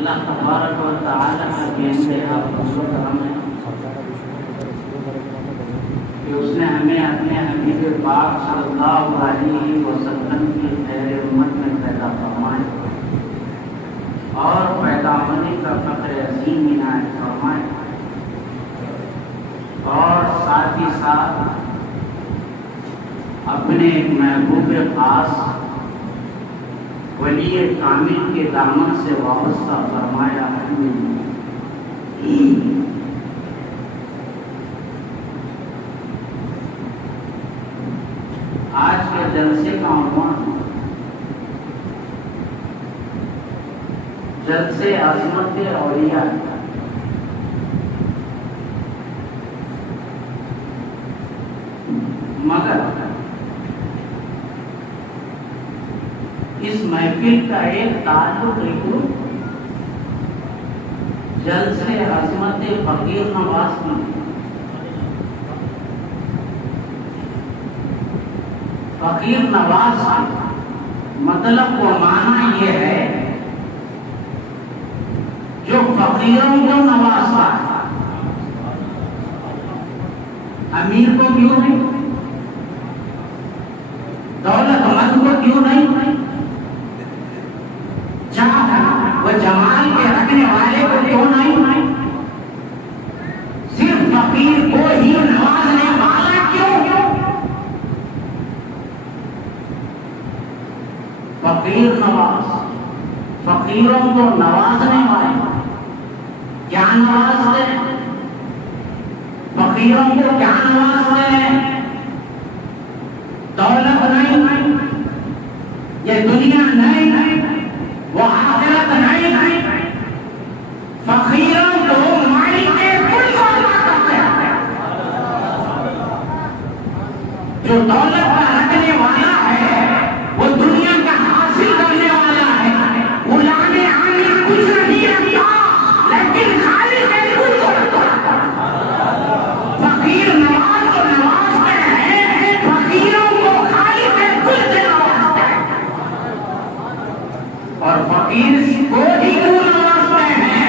اللہ تبارک و تعالیٰ کا انتہا فضل و کرم ہے کہ اس نے ہمیں اپنے حبیب پاک صلی اللہ علیہ وسلم کی خیر امت میں پیدا فرمایا اور پیدا ہونے کا فخر عظیم عنایت فرمایا، اور ساتھ ہی ساتھ اپنے محبوب خاص ولی کامل کے دامن سے وابستہ فرمایا۔ آج کے جلسے کا عنوان جلسے عظمت اولیاء، مگر اس محفل کا ایک تعلق جلسے عظمت فقیر نواز میں۔ فقیر نواز مطلب و معنی یہ ہے جو فقیروں کو نوازتا ہے۔ امیر کو کیوں نہیں، دولت مند کو کیوں نہیں، وہ جمال کے رکھنے والے کو کیوں نہیں، صرف فقیر کو ہی نوازنے والا کیوں؟ فقیر نواز، فقیروں کو نوازنے والے کیا نوازتے ہیں؟ فقیروں کو کیا نوازتے ہیں؟ دولت نہیں، یہ دنیا نہیں، وہ آخرت نہیں، فقیروں کو مالک کل کو عطا کرتے ہیں۔ جو دولت کا رکھنے والا ہے وہ دنیا کا حاصل کرنے والا ہے، غلامی عامل کچھ نہیں رکھتا لیکن خالق کل کو رکھتا۔ فقیر نواز کو نوازتے ہیں، فقیروں کو خالق کل سے نوازتے ہیں، اور فقیر کو ہی کیوں نوازتے ہیں؟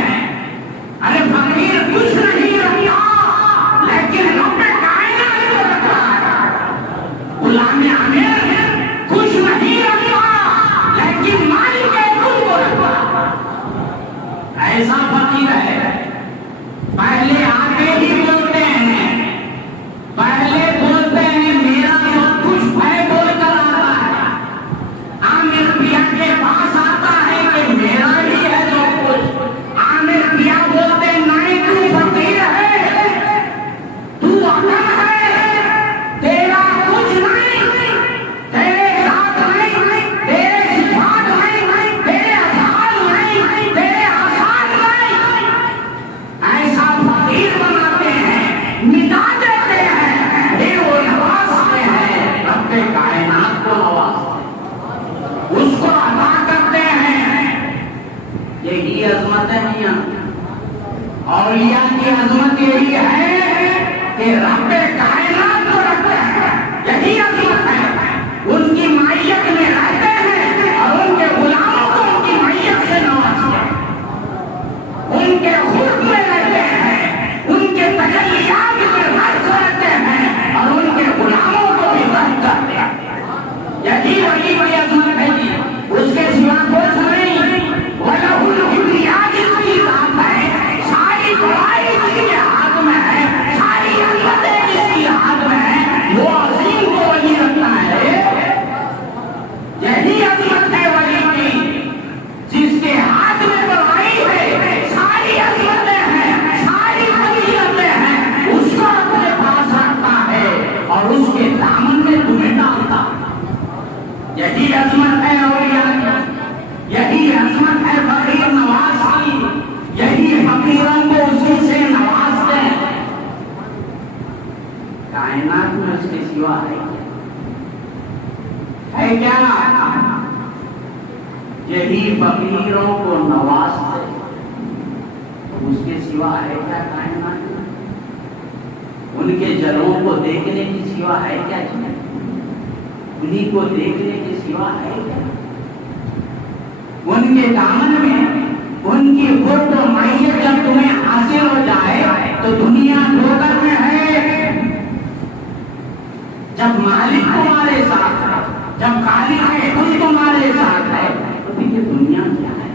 ارے فقیر کچھ نہیں رکھتا لیکن رب کائنات کو رکھتا ہے۔ غلام عامر کچھ نہیں رکھتا لیکن مالک کل کو رکھتا۔ ایسا فقیر ہے، پہلے آگے ہی بولتے ہیں، پہلے بولتے ہیں میرا سب کچھ ہے بول کر آتا ہے، بات ہے میاں، اولیاء کی عظمت یہی ہے کہ رب کائنات کو رکھتے ہیں، یہی عظمت ہے، ان کی معیت میں رہتے ہیں اور ان کے غلاموں کو ان کی معیت سے نوازتے ہیں، ان کے حکم میں رہتے ہیں، ان کے تجلیات میں رکھ رہتے ہیں اور ان کے غلاموں کو بھی رکھ کرتے ہیں، یہی وہی بڑی عظمت ہے جی، اس کے سوا کچھ نہیں، وَلَهُ الْكِبْرِيَاءُ جس کی ذات ہے، ساری بڑائی جس کے ہاتھ میں ہے، ساری عظمتیں جس کی ہاتھ میں ہے، وہ عظیم کو ولی رکھتا ہے، یہی عظمت ہے ولی کی، جس کے ہاتھ میں بڑائی ہے، ساری عظمتیں ہیں، ساری فضیلتیں ہیں، اس کو اپنے پاس رکھتا ہے اور اس کے دامن میں تمہیں ڈالتا ہے، یہی عظمت ہے اولیاء کی، یہی عظمت ہے فقیر نواز کی، یہی فقیروں کو اسی سے نوازتے ہیں، کائنات میں اس کے سوا ہے کیا؟ یہی فقیروں کو نوازتے ہیں، اس کے سوا ہے کیا کائنات میں؟ ان کے جلوں کو دیکھنے کی سوا ہے کیا؟ انہی کو دیکھنے کے سوا ہے کیا؟ ان کے دامن میں ان کی قرب و معیت جب تمہیں حاصل ہو جائے تو دنیا ٹھوکر میں ہے، جب مالک تمہارے ساتھ ہے، جب خالق ہے خود تمہارے ساتھ ہے تو پھر یہ دنیا کیا ہے؟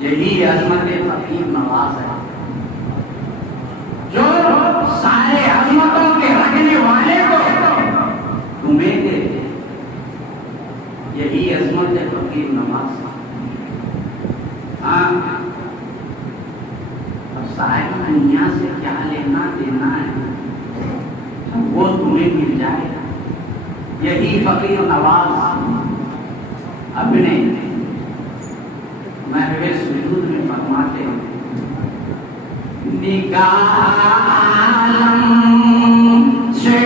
یہی عظمت فقیر نواز ہے، جو سارے عظمتوں کے رکھنے والے کو تمہیں دے، یہی عظمت ہے فقیر نواز۔ ہاں، اب ساری دنیا سے کیا لینا دینا ہے، وہ تمہیں مل جائے گا، یہی فقیر نواز اپنے محو سجود میں فرماتے ہیں، نگاہ عالم سے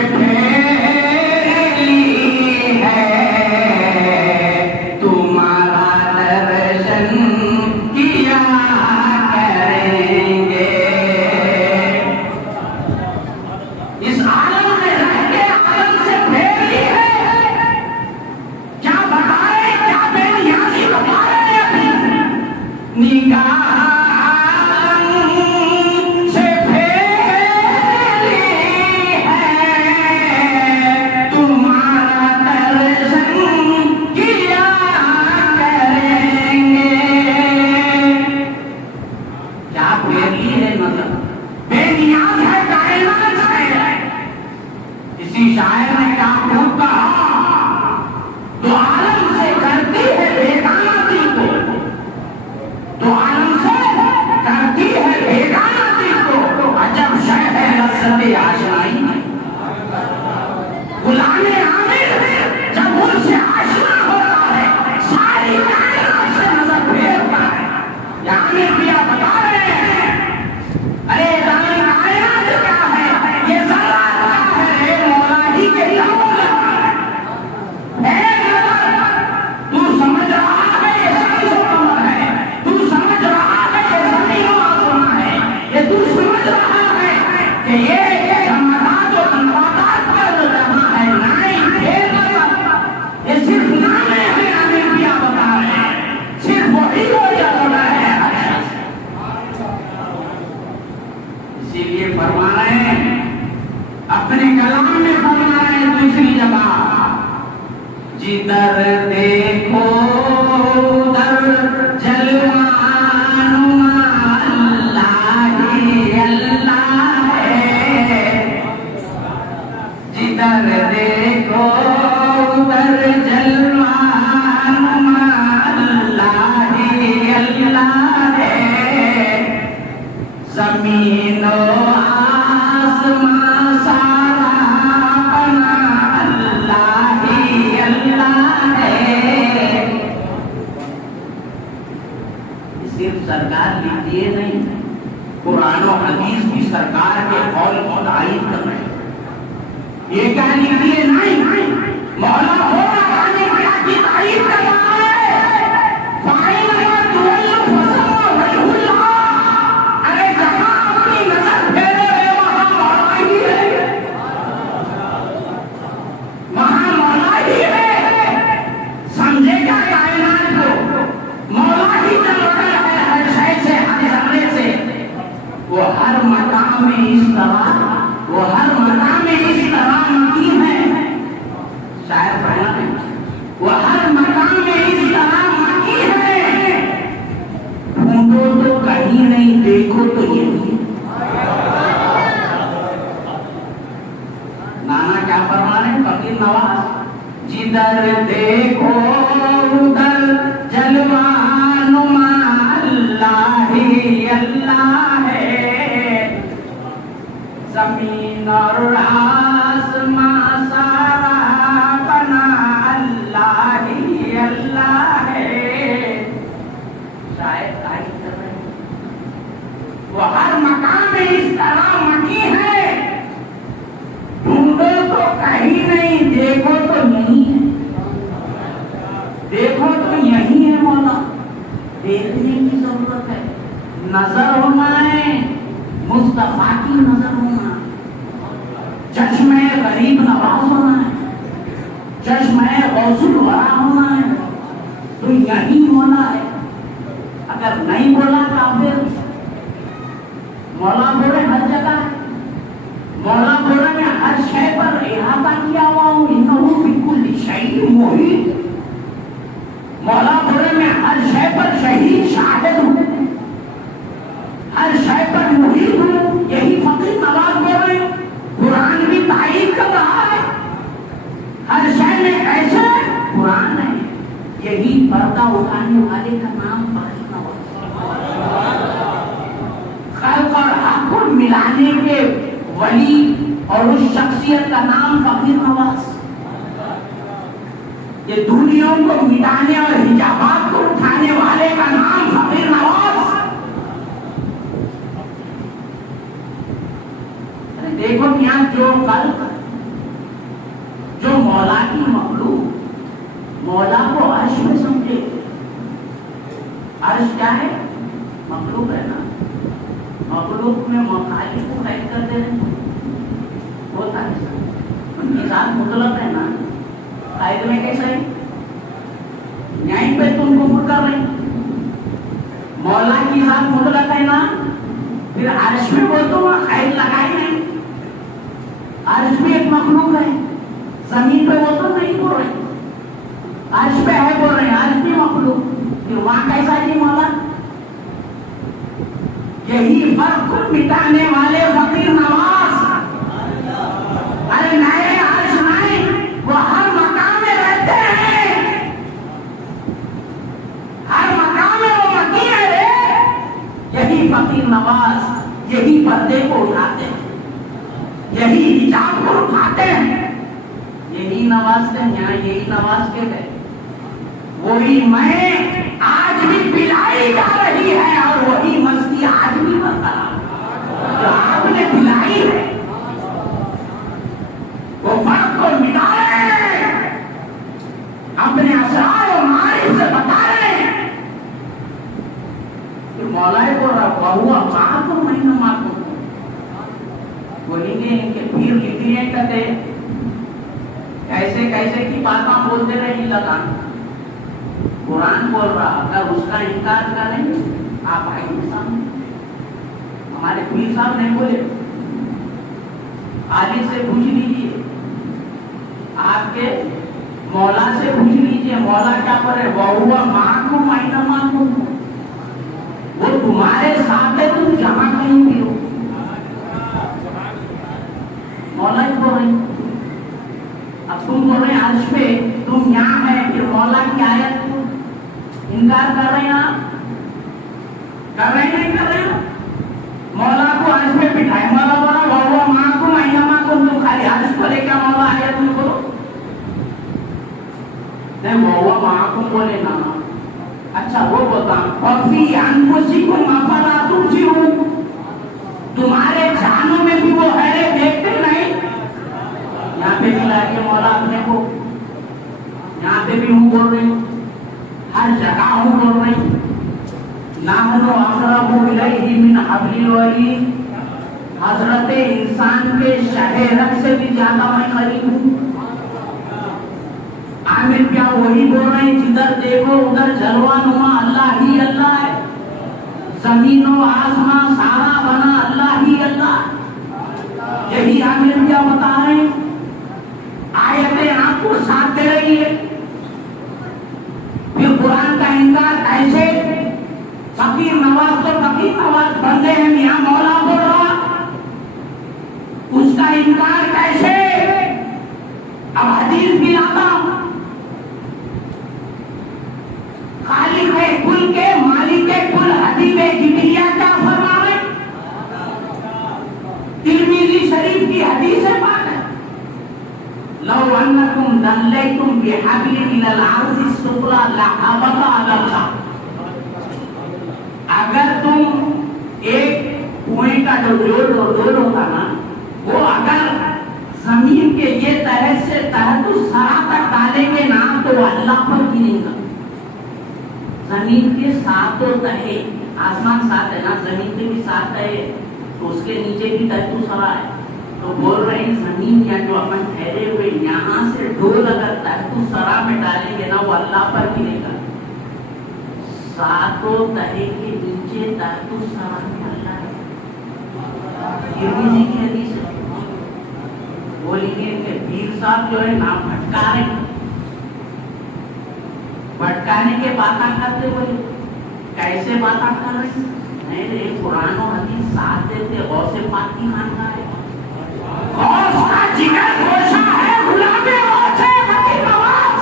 جدھر دیکھو ادھر جلوان اللہ ہی اللہ ہے، جدھر دیکھو ادھر جلوان اللہ ہی اللہ ہے، زمین و آسمان سارا بنا اللہ ہی اللہ ہے۔ صرف سرکار لکھیے نہیں، قرآن و حدیث بھی سرکار کے قول کو تائید کر رہے ہیں، یہ کیا لکھیے نہیں، مولا ہوگا کی تائید کر رہا ہے، فائن اس طرح وہ ہر مقام اس طرح مکی ہے. شاید بیان ہے وہ ہر مقام میں اس طرح مکی ہے. ڈھونڈو تو کہیں نہیں, دیکھو تو یہی. نانا کیا فرما رہے ہیں فقیر نواز, جدھر دیکھو ادھر جلوہ نما اللہ ہی اللہ ہے. زمین اور آسمان سارا بنا اللہ ہی اللہ ہے. شاید آئی کر رہے ہیں وہ ہر مقام میں اس طرح مکی ہے. ڈھونڈو تو کہیں نہیں, دیکھو تو یہی ہے. دیکھو تو یہی ہے مولا. دیکھنے کی ضرورت ہے, نظر ہونا ہے, مصطفیٰ کی نظر ہونا, چشمہ غریب نواز ہونا ہے, چشمہ غوث الورا ہونا ہے. تو یہی ہونا ہے. اگر نہیں بولا کافر. مولا بولے ہر جگہ ہے. مولا بولے میں ہر شے پر احاطہ کیا ہوا ہوں, انہو بکل شیء محیط. مولا بولے میں ہر شے پر شہید شاہد ہوں, ہر شے پر محیط ہوں. یہی فقیر نواز بول رہے ہیں. قرآن بھی تائید کر رہا ہے ہر شے میں کیسے. قرآن ہے یہی پردہ اٹھانے والے کا نام فقیر نواز. خلق اور حق کو ملانے کے ولی اور اس شخصیت کا نام فقیر نواز. یہ دوریوں کو مٹانے اور حجابات کو اٹھانے والے کا نام فقیر نواز. دیکھو یہاں جو خلق, جو مولا کی مخلوق, مولا کو عرش میں سمجھے. عرش کیا ہے؟ مخلوق ہے نا. مخلوق میں مخالف کو قید کر دے رہے ہوتا ہے. ان کی ذات مطلق ہے نا, قید میں کیسا ہے؟ یہیں پہ تم کفر کر رہے. مولا کی ذات مطلق ہے نا, پھر عرش میں وہ تو قید لگائی نہیں. عرش بھی ایک مخلوق ہے, زمین پہ وہ تو نہیں بول رہے, عرش پہ ہے بول رہے ہیں. عرش بھی مخلوق, پھر وہاں کیسا جی مولا. یہی فرق کو مٹانے والے فقیر نواز. ارے نئے عرش نہیں, وہ ہر مقام میں رہتے ہیں, ہر مقام میں وہ مکی ہے. یہی فقیر نواز یہی پردے کو اٹھاتے ہیں, یہی حجاب کو اٹھاتے ہیں. یہی نوازتے ہیں یہاں, یہی نواز کے گئے. وہی میں آج بھی پلائی جا رہی ہے اور وہی مستی آج بھی برقرار جو آپ نے پلائی ہے. وہ فرق کو مٹا رہے ہیں, اپنے اسرار و معارف سے بتا رہے ہیں. پھر مولا کو رکھا ہوا معاکم مہینہ معاکم. بولیں گے ان کے پیر لکھیں کہتے کیسے کیسے کی باتیں بولتے رہے لگا. قرآن بول رہا, اگر اس کا انکار کریں آپ آئیے سامنے. ہمارے پیر صاحب نہیں بولے, عالی سے پوچھ لیجیے, آپ کے مولا سے پوچھ لیجیے مولا کیا پڑھے. وہ معکم مہینہ معکم, وہ تمہارے ساتھ ہے, تم جہاں کہیں بھی ہو. مولا ہی بول رہے. اب تم بول رہے ہیں عرش پہ, تم یہاں ہے, پھر مولا کی آیت انکار کر رہے ہیں. آپ کر رہے ہیں نہیں کر رہے ہیں. مولا کو عرش پہ بٹھائے, مولا بولا وہ معکم مہینہ معکم. تم خالی عرش کو لے کے مولا آیت میں بولو نہیں, وہ معکم بولے نا. اچھا وہ بتا فی انفسکم افلا تبصرون, تمہارے جانوں میں بھی وہ ہے, دیکھتے نہیں. یہاں پہ بھی لا کے مولا اپنے کو, یہاں پہ بھی ہوں بول رہی ہوں, ہر جگہ ہوں بول رہی ہوں. نحن اقرب الیہ من حبل الورید, حضرت انسان کے شہ رگ سے بھی زیادہ میں قریب ہوں. عامر کیا وہی بول رہے ہیں جدھر دیکھو ادھر جلوہ نما اللہ ہی اللہ ہے. زمین و آسمان سارا بنا اللہ ہی اللہ. یہی عامل کیا بتا رہے ہیں، آیتیں آپ کو ساتھ دے رہی ہے، پھر قرآن کا انکار کیسے؟ فقیر نواز تو فقیر نواز بندے ہیں، میاں مولا بول رہا، اس کا انکار کیسے؟ اب حدیث بھی لاتا ہوں، خالق کل کے مالک کل حبیب جبریہ کیا فرما رہے؟ ترمذی شریف کی حدیث پاک ہے، لو انکم دلیتم بحبل الى العرض السفلی لحبط علی اللہ، اگر تم ایک کنویں کا جو ڈول ہوتا نا، وہ اگر زمین کے یہ تہت سے تحت سرا تک ڈالیں گے نا تو وہ اللہ پر گرے گا۔ زمین کے ساتوں تہے، آسمان ساتھ ہے نا، زمین کے بھی ساتھ تہے، تو اس کے نیچے بھی تحت سرا ہے، تو بول رہے ہیں زمین یا جو اپن ٹھہرے ہوئے یہاں سے ڈول اگر تحت سرا میں ڈالیں گے نا وہ اللہ پر گرے گا۔ ساتوں تہے کے نیچے تحت سرا میں اللہ ہے، یہ بھی کی حدیث ہے۔ بولیے کہ پیر صاحب جو ہے نا بھٹکا رہے ہیں، بھٹکانے کے باتاں کرتے ہوئے کیسے باتاں کر رہے ہیں؟ نہیں رہے قرآن و حدیث ساتھ دیتے، غوث پاک کی خانقاہ ہے، غوث کا جگر گوشہ ہے، غلام غوث ہے فقیر نواز،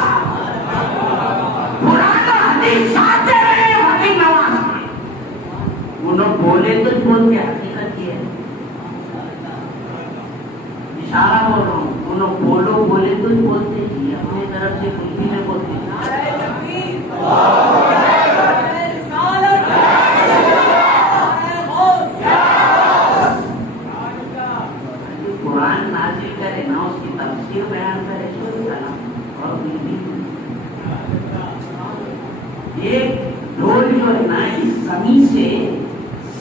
قرآن و حدیث ساتھ دے رہے ہیں فقیر نواز کے۔ انہوں بولے تو بول کے حقیقت یہ ہے، اشارہ بول رہا ہوں، انہوں بولو بولے تو بولتے ہی اپنے طرف سے کچھ بھی نہیں بولتے۔ قرآن نازل کرے نا، اس کی تفسیر بیان کرے اور ایک ڈھول جو ہے نا اس زمین سے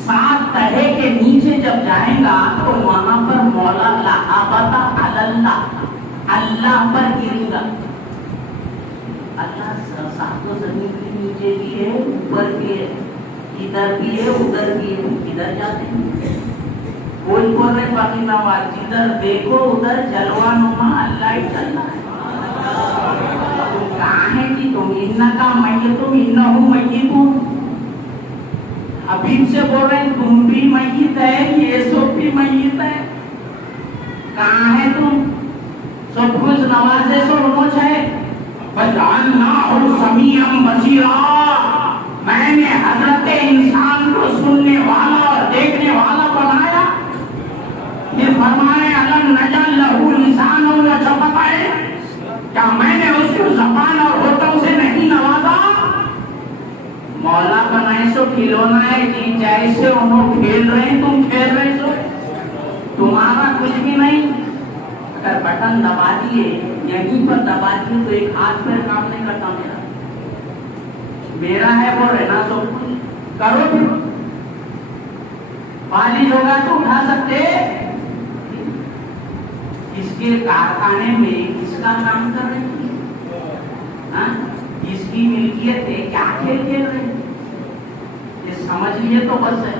7 تہے کے نیچے جب جائے گا تو وہاں پر مولا لحبط علی اللہ، اللہ پر گرے گا۔ اللہ ساتوں زمین کے نیچے بھی ہے، اوپر بھی ہے، ادھر بھی ہے ادھر بھی ہے، ادھر جاتے ہیں کوئی بول رہے باقی نواز، ادھر دیکھو ادھر جلوہ نما اللہ ہی چل رہا ہے۔ تم کہاں ہے کہ تم انکا میتم انہم میتون، حبیب سے بول رہے ہیں تم بھی میت ہے، یہ سب بھی میت ہے، کہاں ہے تم؟ سب کچھ نوازے سو روچ ہے، وَجَعَلْنَاهُ سَمِيعًا بَصِيرًا، میں نے حضرت انسان کو سننے والا اور دیکھنے والا بنایا۔ پھر فرمائے أَلَمْ نَجْعَل لَهُ لِسَانًا وَشَفَتَيْنِ، کیا میں نے اس کو زبان اور ہونٹوں سے نہیں نوازا؟ مولا بنائے سو کھلونا ہے جی، جیسے انہوں کھیل رہے ہیں تم کھیل رہے سو، تمہارا کچھ بھی نہیں۔ اگر بٹن دبا دیے یہیں پر دبا دیے تو ایک ہاتھ پیر کام نہیں کرتا، میرا ہے وہ رہنا سب کچھ کرو، پھر فالج ہوگا تو اٹھا سکتے۔ اس کے کارخانے میں کس کا کام کر رہے ہیں، اس کی ملکیت ہے، کیا کھیل کھیل رہے ہیں، یہ سمجھ لیے تو بس ہے۔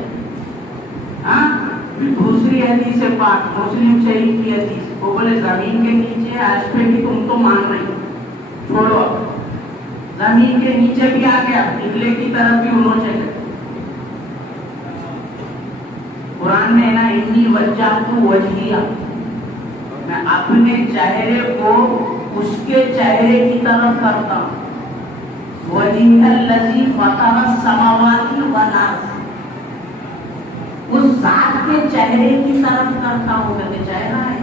دوسری حدیث پاک مسلم شریف کی حدیث، وہ بولے زمین کے نیچے آج پہ بھی تم تو مان رہی، چھوڑو زمین کے نیچے بھی آ گیا، قبلے کی طرف بھی انہوں چلے۔ قرآن میں نا انی وجہت وجہیہ، میں اپنے چہرے کو اس کے چہرے کی طرف کرتا ہوں، وجہ الذی فطر السماوات والارض، اس ذات کے چہرے کی طرف کرتا ہوں، کہ چہرہ ہے،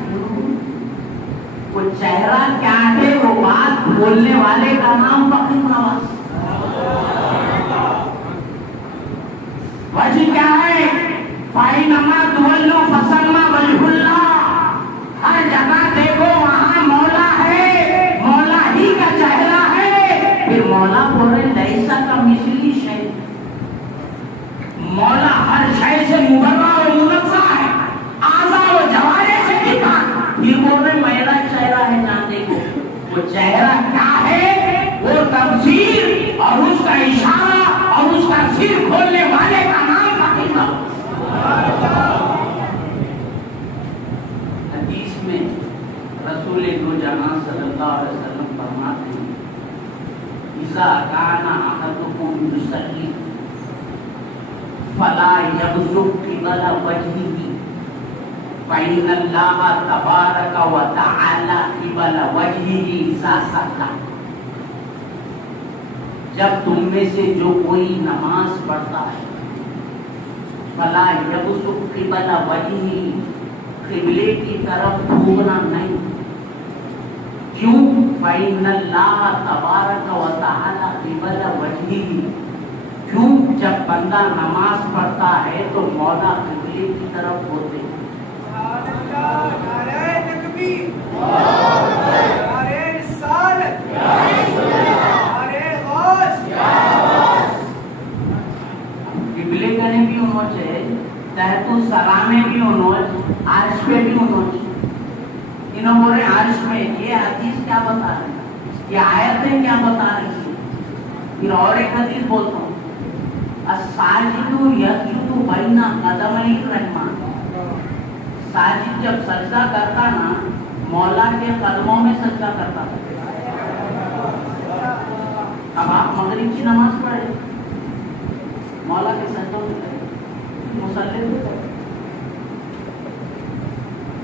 وہ چہرہ کیا ہے؟ وہ بات بولنے والے کا نام فقیر نواز۔ وجہ کیا ہے؟ فَإِنَّمَا تُوَلُّوا فَثَمَّ وَجْهُ اللَّهِ، ہر جگہ دیکھو وہاں مولا ہے، مولا ہی کا چہرہ ہے۔ پھر مولا بول رہے لیسا کمثلہ شیء، مولا ہر شے سے مبرہ و منزہ ہے، اعضاء و جوارح سے بھی پاک۔ یہ بول رہے میرا چہرہ ہے، جان دیکھو وہ چہرہ کیا ہے، وہ تفسیر اور اس کا اشارہ اور اس کا سر کھولنے والے کا نام فقیر نواز۔ رسول دو جہاں صلی اللہ علیہ وسلم فرماتے ہیں اذا كان احدكم يصلي فلا يبصق قبل وجهه فإن الله تبارك وتعالى قبل وجهه إذا صلى. جب تم میں سے جو کوئی نماز پڑھتا ہے فلا يبصق قبل وجهه قبلے کی طرف گھومنا نہیں. کیوں؟ فإن اللہ تبارک و تعالی قبل وجهه. کیوں؟ جب بندہ نماز پڑھتا ہے تو مولا قبلے کی طرف ہوتے ہیں. نعرہ تکبیر، نعرہ رسالت، نعرہ غوث. قبلے کنے بھی ہونا چاہیے، تحت السلامے بھی ہونا چاہیے، عرش پہ بھی ہونا چاہیے. انہوں بولے عرش میں یہ حدیث کیا بتا رہی ہے، یہ آیتیں کیا بتا رہی ہے. پھر اور ایک حدیث بولتا ہوں الساجد یسجد بین قدمی الرحمن. ساجد جب سجدہ کرتا نا مولا کے قدموں میں سجدہ کرتا. اب آپ مغرب کی نماز پڑھے مولا کے سجدوں میں مسلم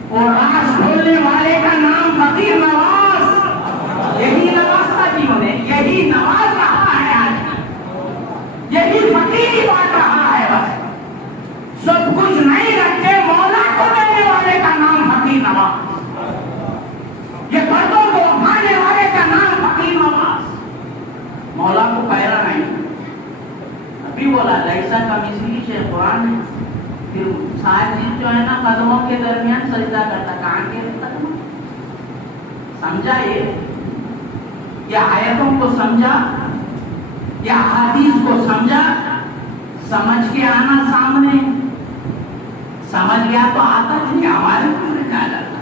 اور راز کھولنے والے کا نام فقیر نواز. یہی نواز کا جیون ہے، یہی نواز رہا ہے آج، یہی فقیری بات رہا ہے. بس سب کچھ نہیں رکھتے مولا کو دینے والے کا نام فقیر نواز، یہ پردوں کو اٹھانے والے کا نام فقیر نواز. مولا کو پیرا نہیں. ابھی بولا لیسا کا مثلی شیخ قرآن ہے. پھر ساجد جو ہے نا قدموں کے درمیان سجدہ کرتا. کہاں کے قدموں؟ سمجھا یہ آیتوں کو سمجھا، یہ حدیث کو سمجھا. سمجھ کے آنا سامنے، سمجھ گیا تو آتا نہیں. ہمارے عمر میں آ جاتا،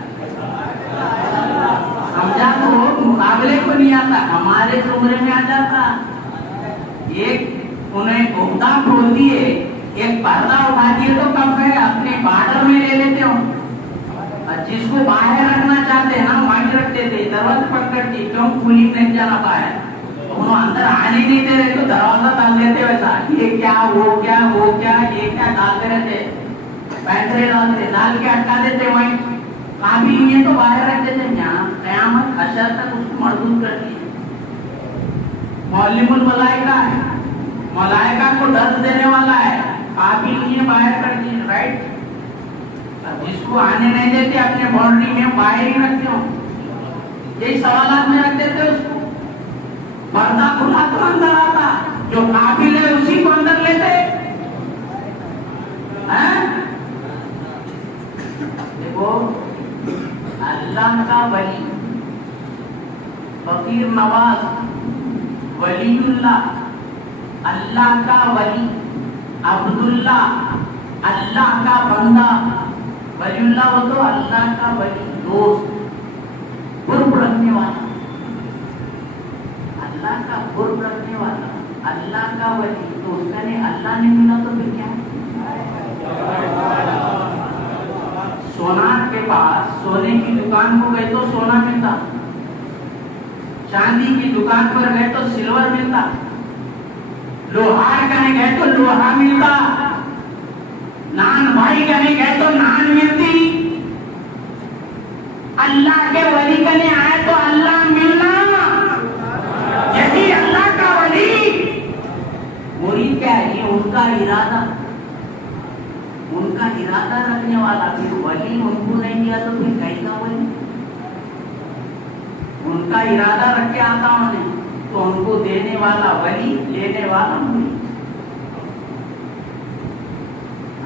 سمجھا تو مقابلے کو نہیں آتا، ہمارے عمر میں آ جاتا. ایک انہیں عہدہ کھول دیے، ایک پردہ اٹھا دیے تو کم ہے اپنے بارڈر میں لے لیتے ہو. جس کو باہر رکھنا چاہتے ہیں نا وہیں رکھ دیتے. دروازہ پکڑ کے کیوں کھلی نہیں جانا باہر، انہوں اندر آنے نہیں دے رہے تو دروازہ ڈال دیتے. ویسا یہ کیا وہ کیا وہ کیا یہ کیا ڈالتے رہتے، پینٹرے ڈالتے ڈال کے اٹکا دیتے. وہیں کافی نہیں ہے تو باہر رکھ دیتے. یہاں قیامت حشر تک اس کو مردود کر دیے. معلم الملائکہ ہے، ملائکہ کو درس دینے والا ہے، کافی نہیں ہے باہر کر دیے. رائٹ، جس کو آنے نہیں دیتے اپنے باؤنڈری میں باہر ہی رکھتے ہو. یہی سوالات میں رکھ دیتے اس کو. پردہ کھلا تو اندر آتا، جو قابل ہے اسی کو اندر لیتے. دیکھو اللہ کا ولی فقیر نواز، ولی اللہ، اللہ کا ولی عبداللہ، اللہ کا بندہ. ولی اللہ ہو تو اللہ کا ولی، دوست، قرب رکھنے والا، اللہ کا قرب رکھنے والا، اللہ کا ولی. تو اس کا نہیں اللہ نے ملا تو پھر کیا؟ سونار کے پاس سونے کی دکان کو گئے تو سونا ملتا، چاندی کی دکان پر گئے تو سلور ملتا، لوہار کہنے گئے تو لوہا ملتا، نان بھائی کہنے گئے تو نان ملتی. اللہ کے ولی کہنے آئے تو اللہ ملنا. یہی اللہ کا ولی. مرید کیا ہے؟ یہ ان کا ارادہ، ان کا ارادہ رکھنے والا. پھر ولی ان کو نہیں دیا تو پھر کہیں کا ولی؟ ان کا ارادہ رکھ کے آتا انہیں تو ان کو دینے والا ولی، لینے والا مرید.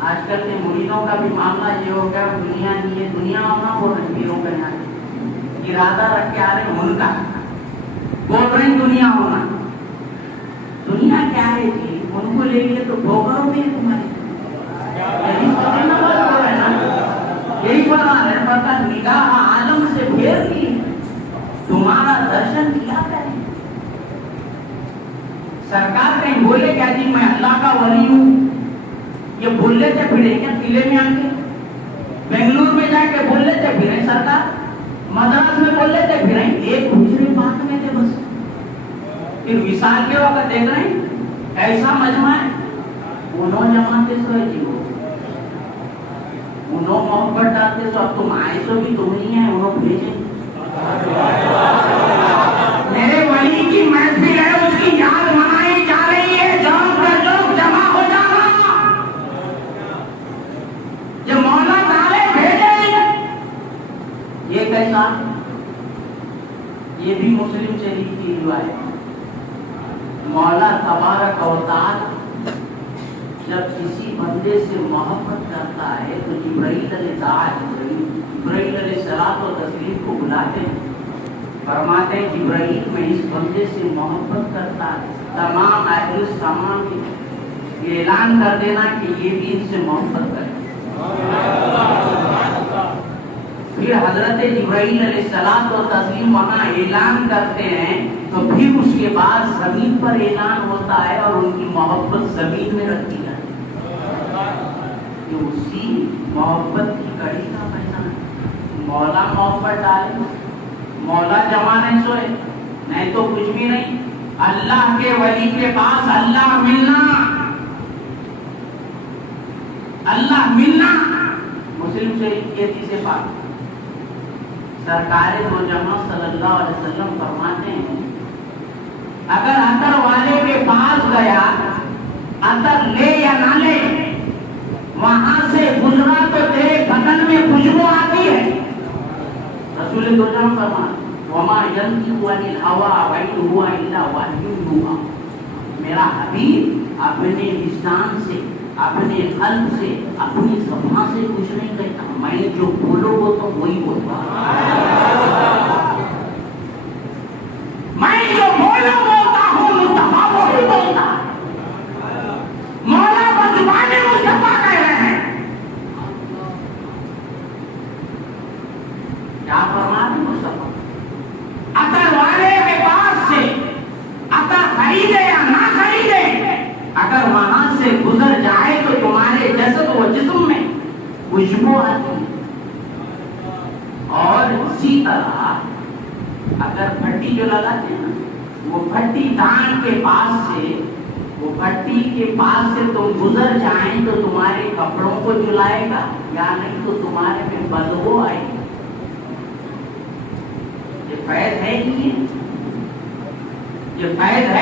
آج کل کے مریدوں کا بھی معاملہ یہ ہو گیا، دنیا نہیں ہے، دنیا ہونا بول رہے پیروں کا یہاں ارادہ رکھ کے آ رہے ہیں. ان کا بول رہے ہیں دنیا ہونا. دنیا کیا ہے جی؟ ان کو لے لیے تو بھوگروں میں تمہارے یہی بنا رہے. پتا نگاہ عالم سے پھیر لی، تمہارا درشن کیا کریں. سرکار کہیں بولے کیا جی میں اللہ کا ولی ہوں، یہ بول لیتے پھرے کیا قلعے میں آ کے، بنگلور میں جا کے بول لیتے پھرے سرکار مدرس میں بول لیتے پھر ایک حجرے پاک میں تھے بس. پھر وصال کے وقت دیکھ رہے ہیں ایسا مجمع ہے. انہوں جماعتے سو ہے جی انہوں محبت ڈالتے سو. اب تم آئے سو بھی تم نہیں ہیں انہوں بھیجیں. میرے ولی کی محفل ہے اس کی یاد منائی جا رہی ہے. جان پر لوگ جمع ہو جانا. جو مولا تعالی بھیجے یہ کیسا؟ یہ بھی مسلم شریف کی روایت. مولا تبارک و تعالی جب کسی بندے سے محبت کرتا ہے تو جبرائیل علیہ الصلوۃ والتسلیم کو بلاتے ہیں. فرماتے ہیں جبرائیل میں اس بندے سے محبت کرتا ہے. تمام اہل السماء یہ اعلان کر دینا کہ یہ بھی ان سے محبت کرے. پھر حضرت جبرائیل علیہ الصلوۃ والتسلیم وہاں اعلان کرتے ہیں تو پھر اس کے بعد زمین پر اعلان ہوتا ہے اور ان کی محبت زمین میں رکھی جاتی ہے. یہ اسی محبت کی کڑی کا پیغام ہے. مولا محبت ڈالے مولا جمع نہیں سوئے نہیں تو کچھ بھی نہیں. اللہ کے ولی کے پاس اللہ ملنا مسلم شریف کی حدیث سے پاک. سرکار دو جہاں صلی اللہ علیہ وسلم فرماتے ہیں اگر عطر والے کے پاس گیا عطر لے یا نہ لے وہاں سے گزرا تو تیرے بدن میں خوشبو آتی ہے. رسول دو جہاں فرماتے وما ينطق عن الهوى وإن هو إلا وحي يوحى. میرا حبیب اپنے لسان سے اپنے قلب سے اپنی زبان سے کچھ نہیں کہتا. میں جو بولو وہ تو وہی بولتا. میں جو بولو بولتا ہوں مصطفیٰ وہی بولتا. مولا بزبان مصطفیٰ کہہ رہے ہیں. کیا فرماتے مصطفیٰ؟ عطر والے کے پاس سے عطر خریدے یا نہ خریدے اگر وہاں سے گزر جائے تو تمہارے جسد و جسم میں خوشبو آتی ہے. اور اسی طرح اگر پھٹی جو لگاتے ہیں نا وہ پھٹی دان کے پاس سے تم گزر جائیں تو تمہارے کپڑوں کو جلائے گا یا نہیں تو تمہارے میں بدبو آئے گی. یہ فیض ہے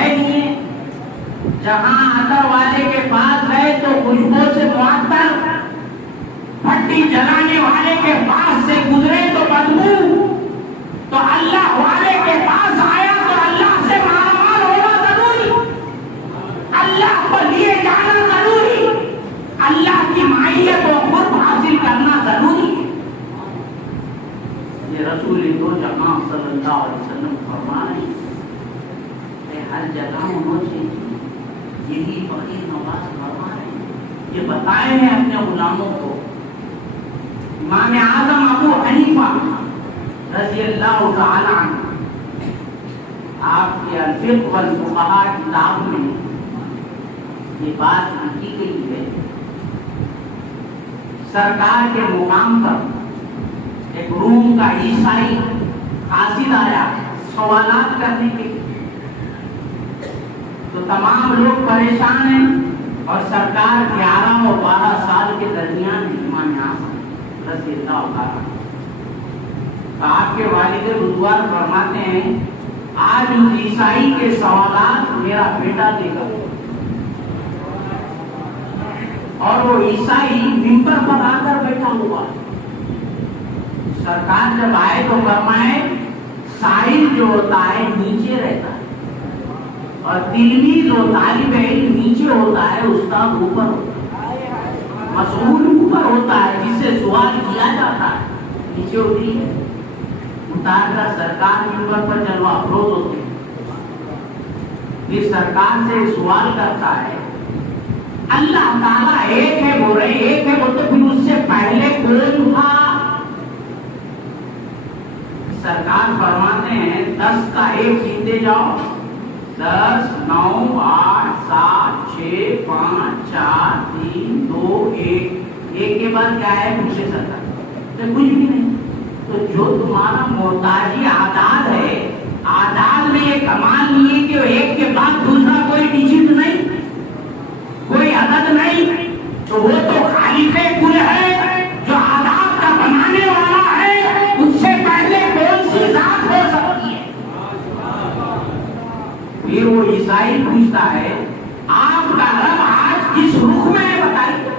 نہیں ہے. جہاں عطر والے کے پاس گئے تو خوشبو سے معطر. پھٹی جلانے والے کے پاس سے گزرے تو بدبو. تو اللہ والے کے پاس آیا تو اللہ سے مالامال ہونا ضروری. اللہ کو لیے جانا ضروری. اللہ کی معیت و قرب حاصل کرنا ضروری. یہ رسول دو جہاں صلی اللہ علیہ وسلم فرما رہے ہیں. ہر جگہ انہوں سے یہی بڑی نواز فرما رہے ہیں. یہ بتائے ہیں اپنے غلاموں کو. امام اعظم ابو حنیفہ رضی اللہ تعالی عنہ آپ کے الفقہ والفقہاء کتاب میں یہ بات لکھی گئی ہے. سرکار کے مقام پر ایک روم کا عیسائی قاصد آیا سوالات کرنے کے لیے. تو تمام لوگ پریشان ہیں اور سرکار 11 اور 12 سال کے درمیان امام اعظم رضی اللہ عنہ آپ کے والد بزرگ فرماتے ہیں آج اس عیسائی کے سوالات میرا بیٹا دے گا. اور وہ عیسائی ممبر پر آ کر بیٹھا ہوا. سرکار جب آئے تو فرمائے سائل جو ہوتا ہے نیچے رہتا ہے اور تلمیذ و طالب علم نیچے ہوتا ہے, استاد اوپر ہوتا ہے, مسئول اوپر ہوتا ہے, جس سے سوال کیا جاتا ہے نیچے ہوتی ہے. اتار کر سرکار ممبر پر جلوہ افروز ہوتے ہیں. پھر سرکار سے سوال کرتا ہے اللہ تعالیٰ ایک ہے بول رہے ایک ہے بولتے پھر اس سے پہلے کون تھا؟ سرکار فرماتے ہیں 10 کا 1 گنتے جاؤ 10 9 8 7 6 5 4 3 2 1 ایک کے بعد کیا ہے پوچھے سرکار؟ کچھ بھی نہیں. تو جو تمہارا محتاجی آداد ہے، آداد میں یہ کمال نہیں ہے کہ ایک کے بعد دوسرا کوئی ڈیجٹ نہیں، کوئی عدد نہیں، تو وہ تو خالق کل ہے جو آداب کا بنانے والا ہے، اس سے پہلے کون سی ذات ہو سکتی ہے؟ پھر وہ عیسائی پوچھتا ہے آپ کا رب آج کس رخ میں ہے بتائیے؟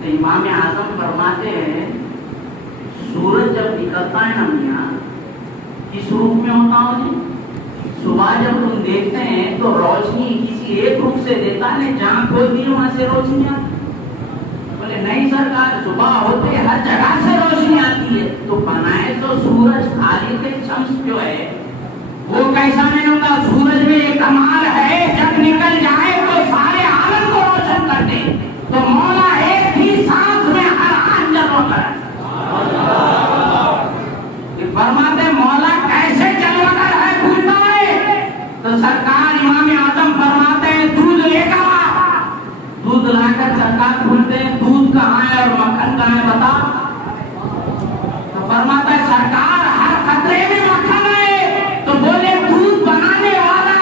تو امام اعظم فرماتے ہیں سورج جب نکلتا ہے نا میاں کس رخ میں ہوتا ہو جی؟ صبح جب تم دیکھتے ہیں تو روشنی کسی ایک رخ سے دیتا ہے، جہاں کھولتی ہے وہاں سے روشنی آتی ہے۔ بولے نہیں سرکار، صبح ہوتے ہر جگہ سے روشنی آتی ہے، تو بنائے تو سورج خالق شمس جو ہے وہ کیسا نہیں ہوتا؟ سورج میں ایک کمال ہے، جب نکل جائے تو سارے عالم کو روشن کر دے، تو مولا ایک ہی سانس میں ہر آنچل ہوتا ہے۔ فرماتے مولا کیسے چلوا کر ہے پوچھتا ہے، تو سرکار امام اعظم فرماتے ہیں دودھ لے گا، دودھ لا کر سرکار پوچھتے ہیں دودھ کہاں ہے اور مکھن کہاں ہے بتا؟ تو فرماتا ہے سرکار ہر قطرے میں مکھن ہے، تو بولے دودھ بنانے والا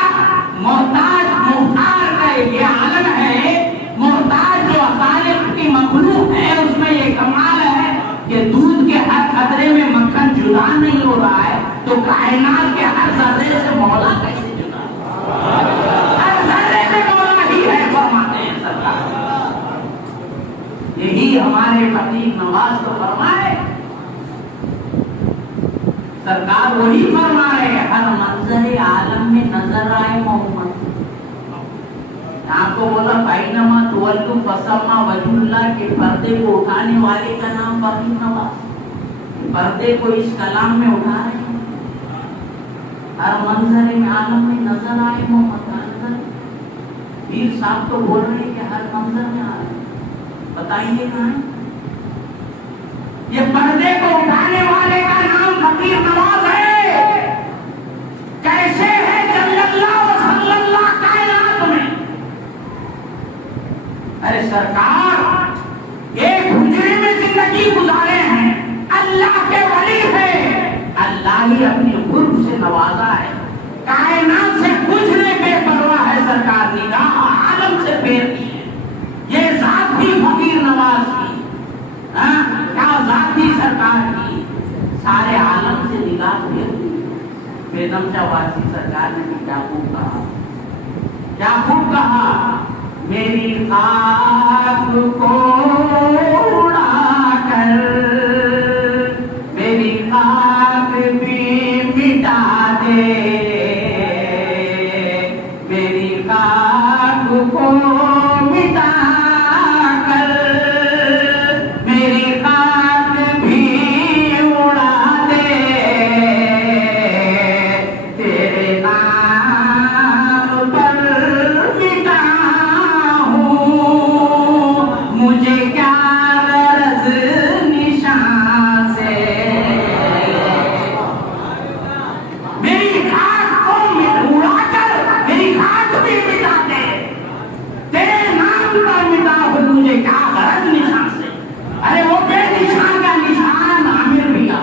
محتاج مختار کا یہ عالم ہے، محتاج جو خالق کی مخلوق ہے اس میں یہ کمال ہے کہ دودھ کے ہر قطرے میں مکھن جدا نہیں ہو رہا ہے، تو کائنات کے ہر ذرے سے مولا کیسے جدا؟ ہر ذرے میں مولا ہی ہے فرماتے ہیں سرکار۔ یہی ہمارے فقیر نواز کو فرمائے، سرکار وہی فرما رہے ہیں ہر منظر عالم میں نظر آئے محمد۔ آپ کو بولا بینما تولوا فثم وجہ اللہ کے پردے کو اٹھانے والے کا نام فقیر نواز، پردے کو اس کلام میں اٹھا رہے ہیں، ہر منظر عالم میں نظر آئے محمد۔ پیر صاحب تو بول رہے ہیں کہ ہر منظر میں آ رہے ہیں، بتائیے کہاں ہے؟ یہ پردے کو اٹھانے والے کا نام فقیر نواز ہے۔ کیسے ہے جل اللہ و صلی اللہ کائنات میں؟ ارے سرکار ایک حجرے میں زندگی گزارے ہیں، اللہ کے ولی ہے، اللہ ہی اپنی قرب سے نوازا ہے، کائنات سے کچھ نہیں بے پرواہ ہے، سرکار نگاہ عالم سے پھیرتی ہے، یہ ذات بھی فقیر نواز کی، کیا ذاتی سرکار کی، سارے عالم سے نگاہ پھیرتی ہے۔ بیدم شاہ واسی سرکار نے بھی کیا خوب کہا، کیا خوب کہا، میری خاک کو اڑا کر میری خاک بھی مٹا دے، میری خاک کو مٹا کر میری خاک بھی اڑا دے، تیرے نام پر مٹا مجھے کیا غرض نشان سے، میری خاک کو اڑا کر میری خاک بھی مٹا دے، تیرے نام پر مٹا ہو مجھے کیا غرض نشان سے۔ ارے وہ بے نشان کا نشان عامر بھیا،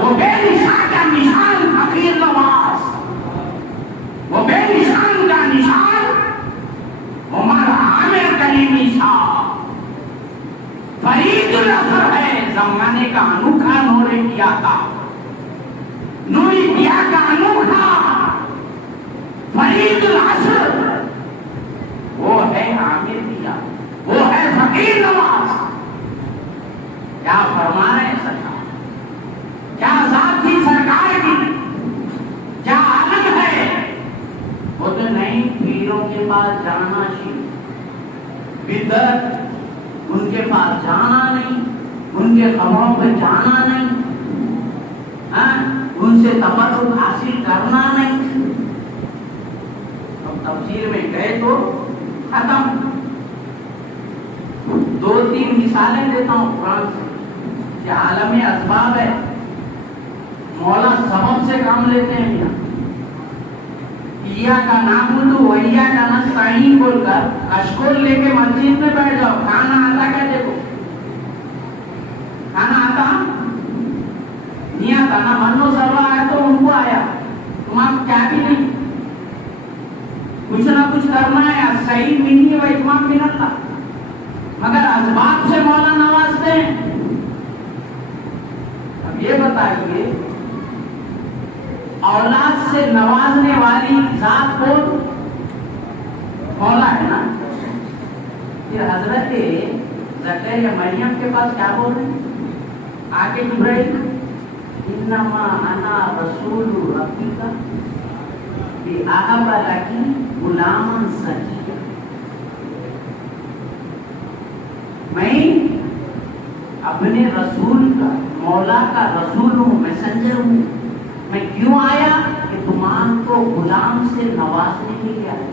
وہ بے نشان کا نشان فقیر نواز، وہ بے نشان کا نشان عمر عامر کلیمی صاحب، فرید الاثر ہے زمانے کا انوکھا نورے کیا تھا، نوری کیا کا انوکھا فرید الاثر، وہ ہے عامر کیا، وہ ہے فقیر نواز۔ کیا فرما رہے ہیں سرکار، کیا ذات تھی سرکار کی، کیا عالم ہے۔ وہ تو نہیں پیروں کے پاس جانا شروع، بدعت ان کے پاس جانا نہیں، ان کے قبروں پہ جانا نہیں، ان سے تبرک حاصل کرنا نہیں۔ اب تفسیر میں گئے تو ختم۔ دو تین مثالیں دیتا ہوں قرآن سے کہ عالم اسباب ہے، مولا سبب سے کام لیتے ہیں یہاں۔ کا نعبد و کا نستعین بول کر کشکول لے کے مسجد میں بیٹھ جاؤ، کھانا آتا کیا دیکھو، کہنا منو سروا آیا تو ان کو آیا، تمام کیا بھی نہیں، کچھ نہ کچھ کرنا ہے، صحیح منی و اتمام من اللہ، مگر اسباب سے مولا نوازتے ہیں۔ اب یہ بتائیے اولاد سے نوازنے والی ذات کون؟ مولا ہے نا۔ پھر حضرت زکریا مریم کے پاس کیا بول رہے ہیں؟ آگے جبرائیل انما انا رسول ربک بأہب لک غلاما زکیا، میں اپنے رسول کا، مولا کا رسول ہوں، میسنجر ہوں۔ میں کیوں آیا؟ کہ تمام کو غلام سے نوازنے کے لیے آیا۔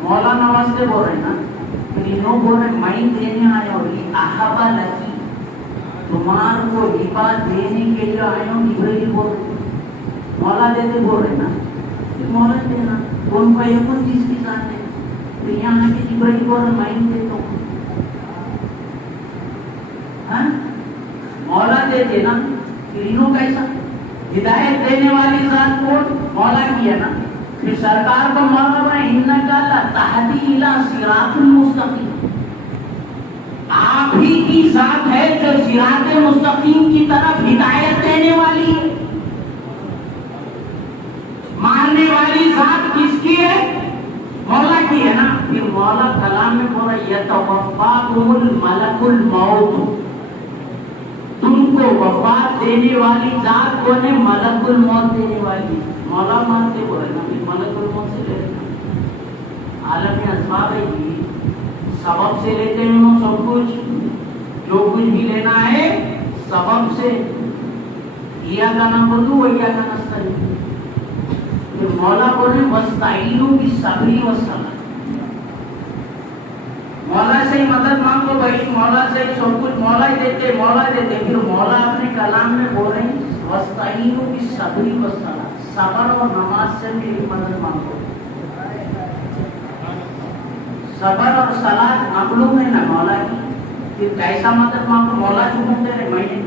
مولا نوازتے بول رہے نا، پھر انہوں بول رہے میں دینے آیا ہوں، احب لکی، تمہار کو ہبا دینے کے لیے آیا ہوں۔ جبرائیل بول رہے مولا دیتے بول رہے نا، پھر مولا دینا کون کو یکن جس کی ذات ہے، پھر یہاں آ کے جبرائیل بول رہے میں دیتا ہوں۔ مولا دے دینا، پھر انہوں کیسا؟ ہدایت دینے والی ذات کون؟ مولا کی ہے نا۔ پھر سرکار کو مولا بنا انک لتہدی الی صراط مستقیم، آپ ہی کی ذات ہے جو صراط مستقیم کی طرف ہدایت دینے والی ہے۔ مارنے والی ذات کس کی ہے؟ مولا کی ہے نا۔ پھر مولا کلام میں بولا یتوفاکم الملک الموت، تم کو وفات دینے والی ذات کون ہے؟ ملک الموت دینے والی۔ مولا مانتے بولے نا، پھر ملک الموت سے لے لینا۔ عالم اسباب ہے کہ سبب سے لیتے ہیں سب کچھ، جو کچھ بھی لینا ہے سبب سے، یا کا نام بولو یا کا نستعین۔ پھر مولا بولے وستعینوا بالصبر والصلاۃ، مولا سے ہی مدد مانگو بھائی، مولا سے ہی سب کچھ، مولا ہی دیتے، مولا ہی دیتے۔ پھر مولا اپنے کلام میں بول رہے ہیں وستعینوا بالصبر والصلاۃ، صبر اور نماز سے میری مدد مانگو۔ صبر اور صلاۃ مخلوق ہے نا مولا کی، پھر کیسا مدد مانگو؟ مولا جو بولتے رہے میں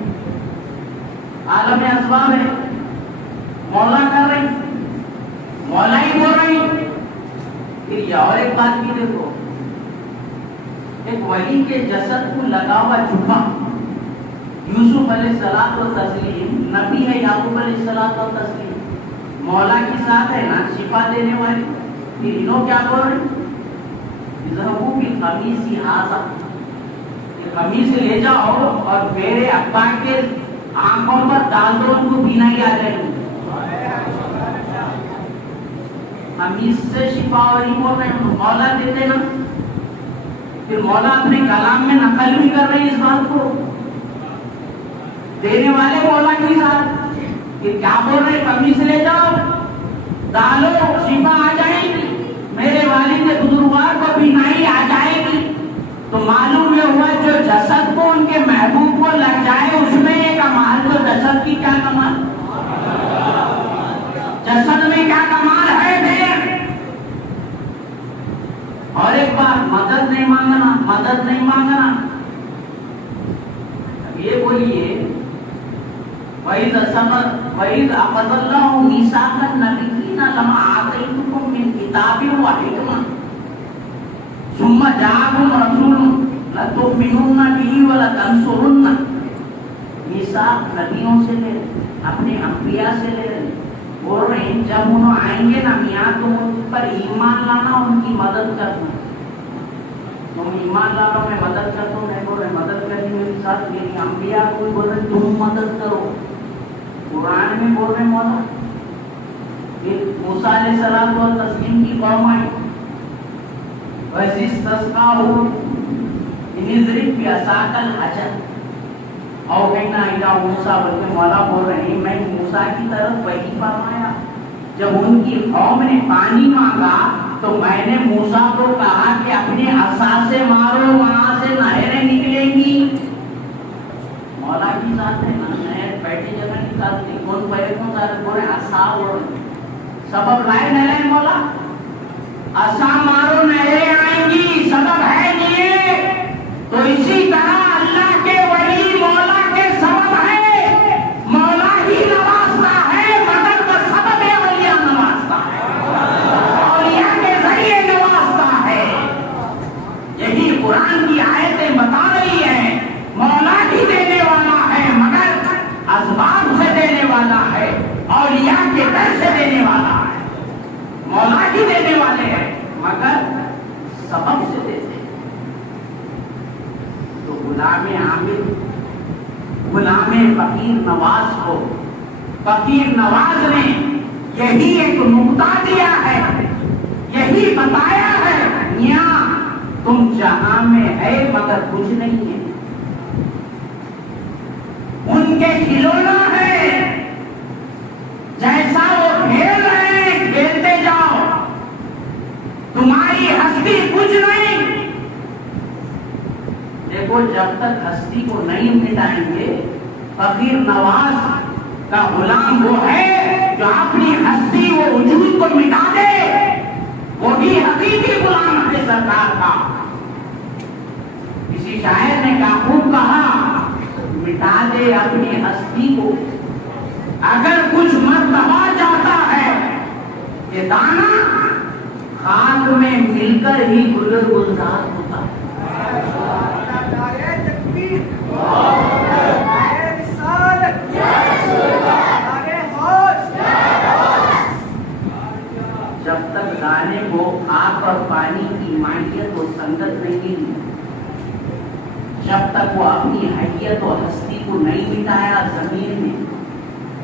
عالم اسباب ہے، مولا کر رہی، مولا ہی بول رہی۔ پھر یہ اور ایک بات بھی دیکھو، ایک ولی کے جسد کو لگا ہوا جھکا، یوسف علیہ السلام و تسلیم، نبی ہے یعقوب علیہ السلام و تسلیم، مولا کے ساتھ ہے نا شفا دینے والی۔ پھر انہوں کیا بول رہے؟ اذهبوا بالقمیص ھذا، یہ قمیص لے جاؤ اور میرے ابا کے آنکھوں پر ڈال دو، ان کو بینائی آ جائے گی۔ قمیص سے شفا اور ہی بول رہے ہیں، مولا دیتے نا۔ پھر مولا اپنے کلام میں نقل بھی کر رہے ہیں اس بات کو، دینے والے مولا کی ذات۔ پھر کیا بول رہے؟ قمیص لے جاؤ ڈالو، شفا آ جائے گی، میرے والد بزرگوار کو بینائی آ جائے گی۔ تو معلوم یہ ہوا جو جسد کو ان کے محبوب کو لگ جائے اس میں یہ کمال، تو جسد کی کیا کمال، جسد میں کیا کمال ہے پھر۔ اور ایک بات، مدد نہیں مانگنا، مدد نہیں مانگنا۔ یہ بولیے وَإِذْ أَخَذَ اللَّهُ مِيثَاقَ النَّبِيِّينَ لَمَا آتَيْتُكُم مِّن كِتَابٍ وَحِكْمَةٍ ثُمَّ جَاءَكُمْ رَسُولٌ لَتُؤْمِنُنَّ بِهِ وَلَتَنصُرُنَّهُ۔ میثاق نبیوں سے لے، اپنے انبیاء سے لے، بول رہے ہیں جب انہوں آئیں گے نا میاں تم ان پر ایمان لانا، ان کی مدد کرنا۔ تم ایمان لانا، میں مدد کرتا ہوں، میں بول رہے مدد کرنی میری ساتھ، میری انبیاء کو بول رہے تم مدد کرو۔ قرآن میں بول رہے مولا، پھر موسیٰ علیہ السلام کو تسلیم کی قوم آئی، وَإِذِ اسْتَسْقَاهُ اضْرِب بِعَصَاكَ الْحَجَرَ أَوْحَيْنَا إِلَىٰ مُوسَىٰ، بلکہ مولا بول رہے ہیں میں موسیٰ کی طرف وحی فرمایا، جب ان کی قوم نے پانی مانگا تو میں نے موسیٰ کو کہا کہ اپنے عصا سے مارو، وہاں سے نہریں نکلیں گی۔ مولا کی ذات ہے نا، نہر بیٹھی جگہ نکالتی، کون پہلے کون ذات بولے عصا، اور سبب لائے نہ لائے مولا، عصا مارو نہریں آئیں گی، سبب ہے نہیں۔ تو اسی طرح اللہ کے ولی مولا کے سبب ہے، اولیاء کے در سے دینے والا ہے، مولا ہی دینے والے ہیں، مگر سبب سے دیتے ہیں۔ تو غلام عامر، غلام فقیر نواز کو فقیر نواز نے یہی ایک نقطہ دیا ہے، یہی بتایا ہے، میاں تم جہاں میں ہے مگر کچھ نہیں ہے، ان کے کھلونا ہے، جیسا وہ کھیل رہے ہیں کھیلتے جاؤ، تمہاری ہستی کچھ نہیں۔ دیکھو جب تک ہستی کو نہیں مٹائیں گے، فقیر نواز کا غلام وہ ہے جو اپنی ہستی و وجود کو مٹا دے، وہی حقیقی غلام ہے سرکار کا۔ کسی شاعر نے کیا خوب کہا، مٹا دے اپنی ہستی کو، اگر کچھ مرتبہ جاتا ہے یہ دانا خاک میں مل کر ہی گزر گزار ہوتا ہے۔ نعرہ تکبیر، نعرہ رسالت، نعرہ غوث۔ جب تک دانے کو خاک اور پانی کی مائیت و سنگت نہیں دی، جب تک وہ اپنی حیت و ہستی کو نہیں مٹایا، زمین میں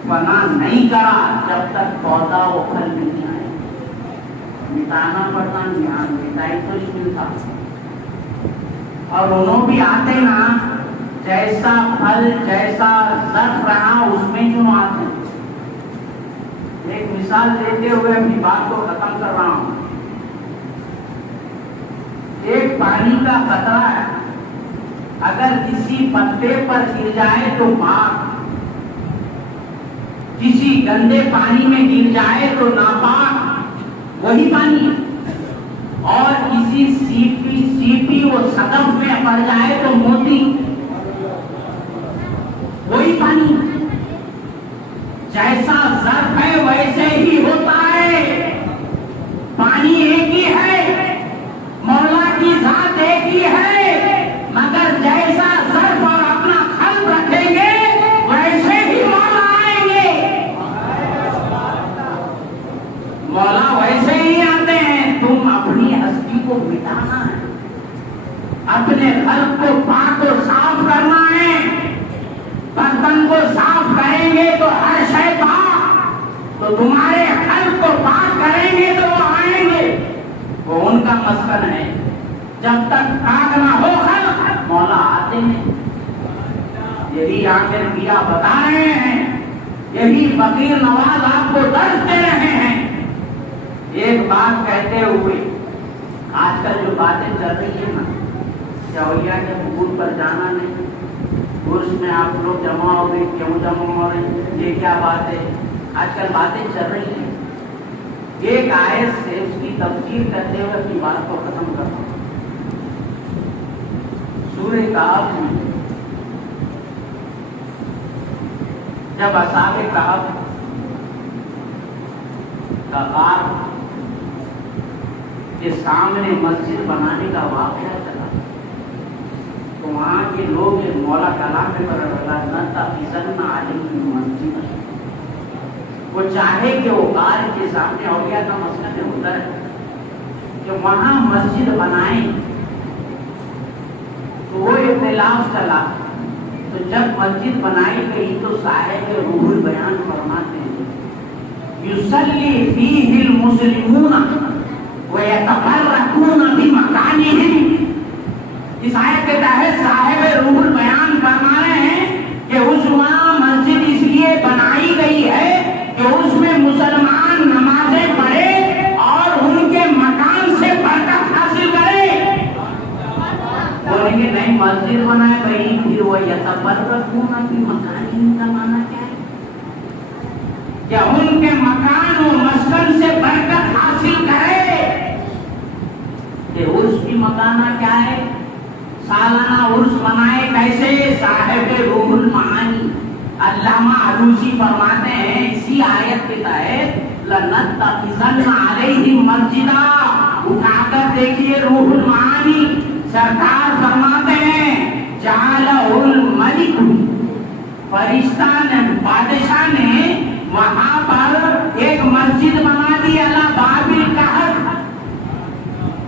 فنا نہیں کرا، جب تک پودا و پھل نہیں آئے، مٹانا پڑتا نہیں، مٹائی تو نہیں تھا۔ اور انہوں بھی آتے نا، جیسا پھل جیسا ظرف رہا اس میں کیوں آتے ہیں۔ ایک مثال دیتے ہوئے اپنی بات کو ختم کر رہا ہوں۔ ایک پانی کا قطرہ ہے، اگر کسی پتے پر گر جائے تو پاک، کسی گندے پانی میں گر جائے تو ناپاک، وہی پانی ہے۔ اور کسی سیپی و صدف میں پڑ جائے تو موتی، وہی پانی۔ جیسا ظرف ہے ویسے ہی ہوتا ہے، پانی ایک ہی ہے، مولا کی ذات ایک ہی ہے، مگر جیسا ظرف اور اپنا خلق رکھیں گے ویسے ہی مولا آئیں گے۔ مولا ویسے ہی آتے ہیں، تم اپنی ہستی کو مٹانا ہے، اپنے خلق کو پاک و صاف کرنا ہے۔ برتن کو صاف کریں گے تو ہر شے پاک، تو تمہارے خلق کو پاک کریں گے تو وہ آئیں گے، وہ ان کا مسکن ہے۔ جب تک پاک نہ ہو خلق، مولا آتے ہیں۔ یہی آخر کیا بتا رہے ہیں، یہی فقیر نواز آپ کو درس دے رہے ہیں۔ ایک بات کہتے ہوئے، آج کل جو باتیں چل رہی ہیں نا، اولیاء کے حقوق پر جانا نہیں، عرس میں آپ لوگ جمع ہو گئے، کیوں جمع ہو رہے ہیں، یہ کیا بات ہے، آج کل باتیں چل رہی ہیں۔ ایک آیت سے اس کی تفسیر کرتے ہوئے اپنی بات کو ختم کرتا ہوں۔ سورہ کہف میں جب اصحاب کہف کا غار کے سامنے مسجد بنانے کا واقعہ چلا، تو وہاں کے لوگ مولا کلام میں مسجد، وہ چاہے کہ وہ غار کے سامنے اولیاء کا مسجد ہوتا ہے کہ وہاں مسجد بنائیں، تو وہ اختلاف چلا۔ تو جب مسجد بنائی گئی تو صاحب روح البیان فرماتے ہیں، یصلی فیہ المسلمون ویتبرکون بمکانہم۔ اس آیت کے تحت صاحب روح البیان فرما رہے ہیں کہ اس وہاں مسجد اس لیے بنائی گئی ہے کہ اس میں مسلمان نمازیں پڑھے اور ان کے مکان سے برکت حاصل کرے۔ بولیں گے نہیں، مسجد بنائے بھائی، پھر وہ یتبرکون بمکانہم کا معنی کیا ہے؟ کہ ان کے مکان و مسکن سے برکت حاصل کرے۔ کہ عرس کی مکانہ کیا ہے؟ سالانہ عرس منائے کیسے؟ صاحب روح المعانی علامہ علوسی فرماتے ہیں اسی آیت کے تحت لنتخذن علیہم مسجدا، اٹھا کر دیکھیے روح المعانی، سرکار فرماتے ہیں جعلہ الملک، فرشتہ نے، بادشاہ نے وہاں